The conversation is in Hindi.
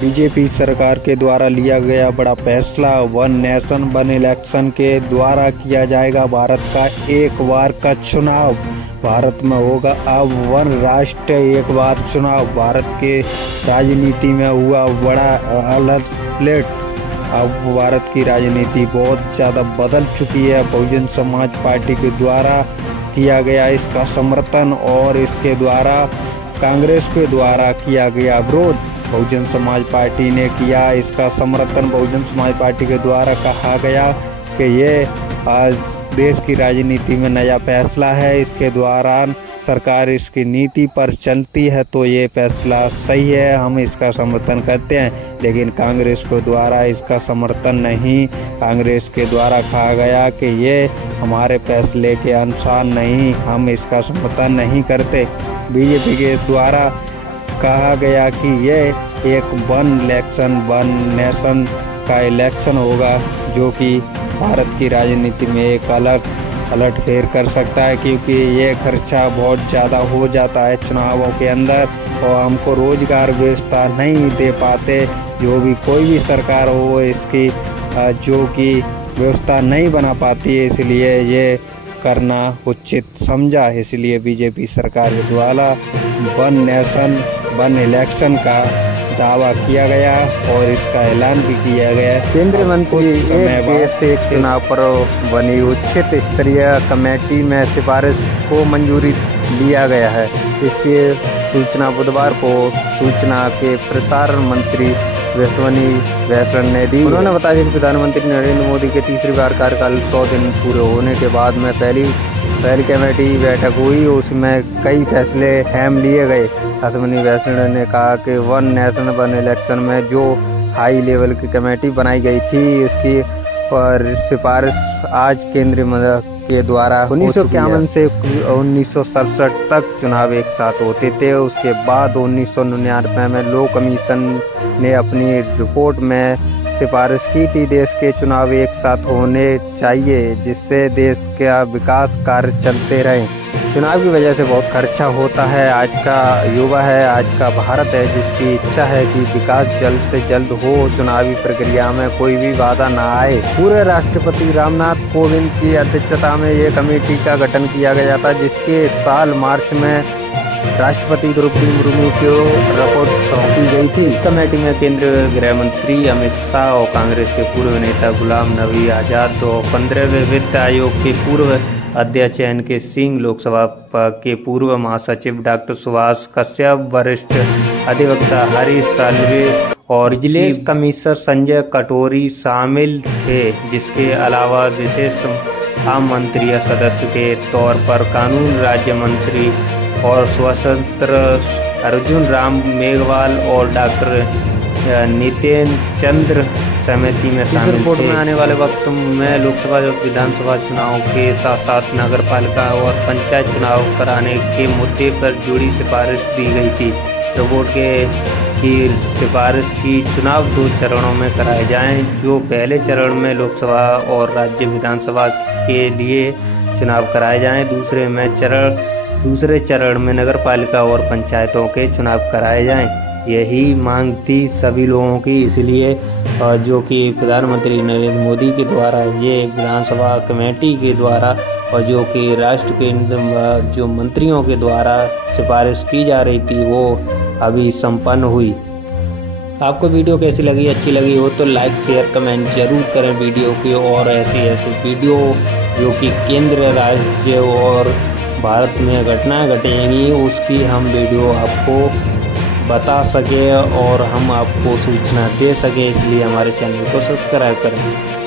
बीजेपी सरकार के द्वारा लिया गया बड़ा फैसला, वन नेशन वन इलेक्शन के द्वारा किया जाएगा भारत का एक बार का चुनाव। भारत में होगा अब वन राष्ट्र एक बार चुनाव। भारत के राजनीति में हुआ बड़ा अलर्ट। अब भारत की राजनीति बहुत ज़्यादा बदल चुकी है। बहुजन समाज पार्टी के द्वारा किया गया इसका समर्थन और इसके द्वारा कांग्रेस के द्वारा किया गया विरोध। बहुजन समाज पार्टी ने किया इसका समर्थन। बहुजन समाज पार्टी के द्वारा कहा गया कि ये आज देश की राजनीति में नया फैसला है। इसके दौरान सरकार इसकी नीति पर चलती है तो ये फैसला सही है, हम इसका समर्थन करते हैं। लेकिन कांग्रेस के द्वारा इसका समर्थन नहीं। कांग्रेस के द्वारा कहा गया कि ये हमारे फैसले के अनुसार नहीं, हम इसका समर्थन नहीं करते। बीजेपी के द्वारा कहा गया कि ये एक वन इलेक्शन वन नेशन का इलेक्शन होगा, जो कि भारत की राजनीति में एक अलर्ट फेर कर सकता है, क्योंकि ये खर्चा बहुत ज़्यादा हो जाता है चुनावों के अंदर और हमको रोजगार व्यवस्था नहीं दे पाते। जो भी कोई भी सरकार हो इसकी जो कि व्यवस्था नहीं बना पाती है, इसलिए ये करना उचित समझा। इसलिए बीजेपी सरकार के द्वारा वन नेशन वन इलेक्शन का दावा किया गया और इसका ऐलान भी किया गया। केंद्रीय मंत्री एक देश एक चुनाव पर बनी उच्च स्तरीय कमेटी में सिफारिश को मंजूरी लिया गया है। इसकी सूचना बुधवार को सूचना के प्रसारण मंत्री अश्विनी वैष्णव ने दी। उन्होंने बताया कि प्रधानमंत्री नरेंद्र मोदी के तीसरी बार कार्यकाल 100 दिन पूरे होने के बाद में पहली कमेटी बैठक हुई, उसमें कई फैसले अहम लिए गए। अश्विनी वैष्णव ने कहा कि वन नेशन वन इलेक्शन में जो हाई लेवल की कमेटी बनाई गई थी, इसकी पर सिफारिश आज केंद्रीय मंत्री के द्वारा 1951 से 1967 तक चुनाव एक साथ होते थे। उसके बाद 1999 में लॉ कमीशन ने अपनी रिपोर्ट में सिफारिश की थी देश के चुनाव एक साथ होने चाहिए, जिससे देश का विकास कार्य चलते रहे। चुनाव की वजह से बहुत खर्चा होता है। आज का युवा है, आज का भारत है, जिसकी इच्छा है कि विकास जल्द से जल्द हो, चुनावी प्रक्रिया में कोई भी बाधा न आए। पूर्व राष्ट्रपति रामनाथ कोविंद की अध्यक्षता में ये कमेटी का गठन किया गया था, जिसके साल मार्च में राष्ट्रपति द्रौपदी मुर्मू को रिपोर्ट सौंपी गई थी। इस कमेटी में केंद्रीय गृह मंत्री अमित शाह और कांग्रेस के पूर्व नेता गुलाम नबी आजाद और 15वें वित्त आयोग के पूर्व अध्यक्ष एन.के. सिंह, लोकसभा के पूर्व महासचिव डॉक्टर सुभाष कश्यप, वरिष्ठ अधिवक्ता हरीश साल्वे और बिजली कमिश्नर संजय कटोरी शामिल थे। जिसके अलावा विशेष आम मंत्री या सदस्य के तौर पर कानून राज्य मंत्री और स्वतंत्र अर्जुन राम मेघवाल और डॉक्टर नितिन चंद्र समिति में शामिल थे। रिपोर्ट में आने वाले वक्त में लोकसभा और विधानसभा चुनाव के साथ साथ नगर पालिका और पंचायत चुनाव कराने के मुद्दे पर जुड़ी सिफारिश दी गई थी। रिपोर्ट की सिफारिश की चुनाव 2 चरणों में कराए जाएं, जो पहले चरण में लोकसभा और राज्य विधानसभा के लिए चुनाव कराए जाएं, दूसरे चरण में नगर पालिका और पंचायतों के चुनाव कराए जाएं। यही मांग थी सभी लोगों की, इसलिए जो कि प्रधानमंत्री नरेंद्र मोदी के द्वारा ये विधानसभा कमेटी के द्वारा और जो कि राष्ट्र के जो मंत्रियों के द्वारा सिफारिश की जा रही थी, वो अभी संपन्न हुई। आपको वीडियो कैसी लगी? अच्छी लगी हो तो लाइक शेयर कमेंट जरूर करें वीडियो की, और ऐसी वीडियो जो कि केंद्र राज्य और भारत में घटनाएं घटेंगी उसकी हम वीडियो आपको बता सके और हम आपको सूचना दे सके, इसलिए हमारे चैनल को सब्सक्राइब करें।